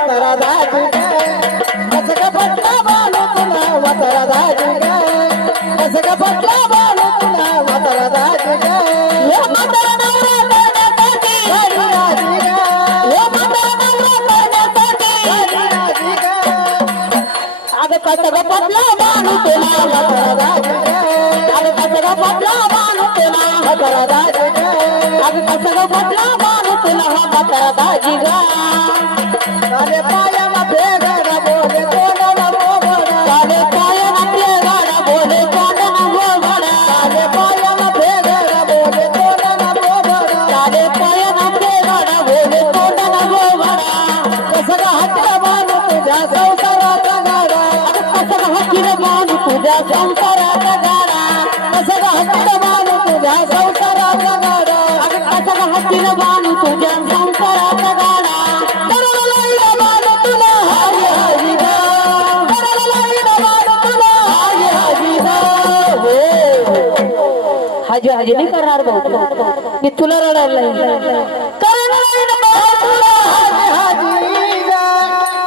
म्हातारा दाजी कसं का पटला बाणू तुला म्हातारा दाजी कसं का पटला बाणू तुला म्हातारा दाजी हे म्हातारा नवरा करण्यासाठी दाजी हे म्हातारा नवरा करण्यासाठी दाजी अगं कसं का पटला बाणू तुला म्हातारा दाजी अगं कसं का पटला बाणू तुला म्हातारा दाजी अगं कसं का पटला बाणू तुला म्हातारा दाजी सारे पाया मध्ये गाडा बोले तोंडाला बोबडा सारे पाया मध्ये गाडा बोले तोंडाला बोबडा सारे पाया मध्ये गाडा बोले तोंडाला बोबडा सारे पाया मध्ये गाडा बोले तोंडाला बोबडा कसं हातला बांधू तुझ्या संसाराचा गाडा कसं हातला बांधू तुझ्या संसाराचा गाडा कसं हातला बांधू तुझ्या संसाराचा गाडा कसं हातला बांधू तुझ्या संसाराचा गाडा हाजी हाजी नाही करणार भाऊ मी तुला रडायला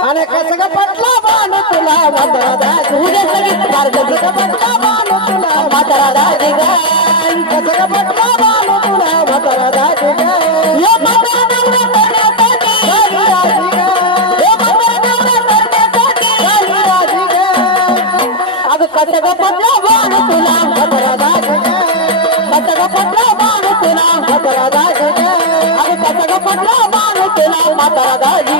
आणि कसं का पटला बाणू तुला म्हातारा दाजी उद्या सगळी कसं का पटला बाणू तुला म्हातारा दाजी कसं का पटला बाणू तुला म्हातारा दाजी हे म्हातारा नवरा करण्यासाठी हे म्हातारा नवरा करण्यासाठी अगं कसं का पटला बाणू तुला म्हातारा दाजी कसं का पटला बाणू तुला म्हातारा दाजी अगं कसं का पटला बाणू तुला म्हातारा दाजी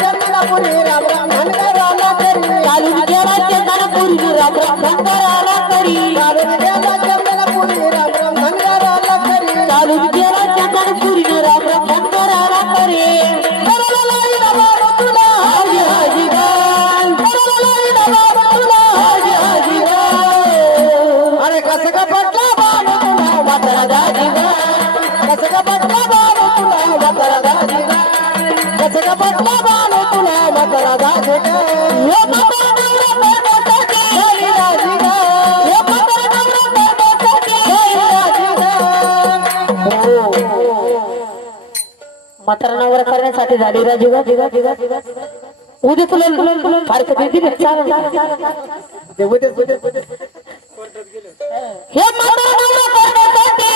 चंदनापुरी राम राम धनगराला करी चालू गेला चंदनापुरी राम राम धनगराला करी चालू गेला चंदनापुरी राम राम धनगराला करी चालू गेला चंदनापुरी राम राम धनगराला करी तुला हाजी हाजी तुला हाजी हाजी अरे कसं का पटला बाणू तुला म्हातारा दाजी कसं का पटला बाणू तुला म्हातारा दाजी कसं का पटला बाणू तुला म्हातारा दाजी हे म्हातारा नवरा करण्यासाठी दाजी हे म्हातारा नवरा करण्यासाठी दाजी म्हातारा नवरा करण्यासाठी झाली राजू उद्या तुला फारकत देतील हे म्हातारा नवरा करण्यासाठी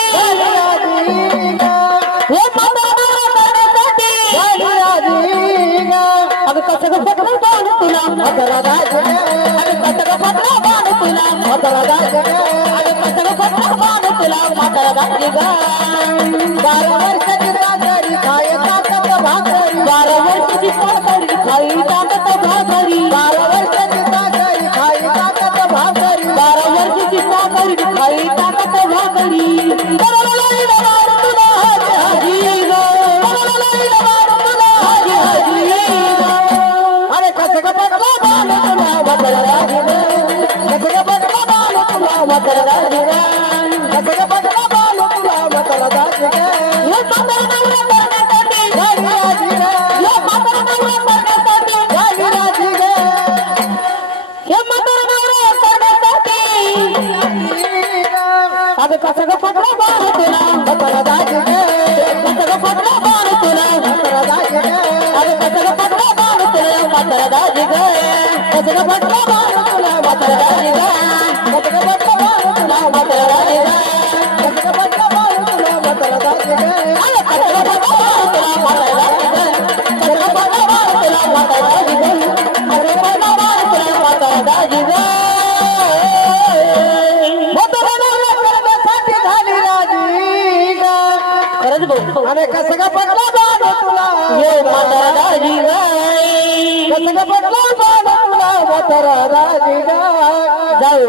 हे म्हातारा नवरा करण्यासाठी अगं कसं का पटला बाणू तुला म्हातारा दाजी अगं कसं का पटला बाणू तुला म्हातारा दाजी अगं कसं का पटला बाणू तुला म्हातारा दाजी 12 वर्षाची सासरी खाय ताकद भाकरी 12 वर्षाची सासरी खाई ताकद भाकरी 12 वर्षाची सासरी खाई ताकद भाकरी 12 वर्षाची सासरी खाई ताकद भाकरी अरे कसं का पटला बाणू तुला म्हातारा दाजी कसं का पटला बाणू तुला म्हातारा दाजी कसं का पटला बाणू तुला म्हातारा दाजी हे म्हातारा नवरा करण्यासाठी दाजी हे म्हातारा नवरा करण्यासाठी दाजी हे म्हातारा नवरा करण्यासाठी अगं कसं का पटला बाणू तुला म्हातारा दाजी कसं का पटला बाणू तुला म्हातारा दाजी अगं कसं का पटला बाणू तुला म्हातारा दाजी कसं का पटला बाणू तुला म्हातारा दाजी कसं का पटला बाणू तुला म्हातारा दाजी कसं का पटला बाणू तुला म्हातारा दाजी अरे कसं का पटला बाणू तुला म्हातारा दाजी कसं का पटला बाणू तुला म्हातारा दाजी अरे पटला बाणू तुला म्हातारा दाजी म्हातारा नवरा करण्यासाठी झाली राजी खरंच भाऊ अरे कसं का पटला बाणू तुला हे म्हातारा दाजी कसं का पटला बाणू तुला म्हातारा दाजी जाऊ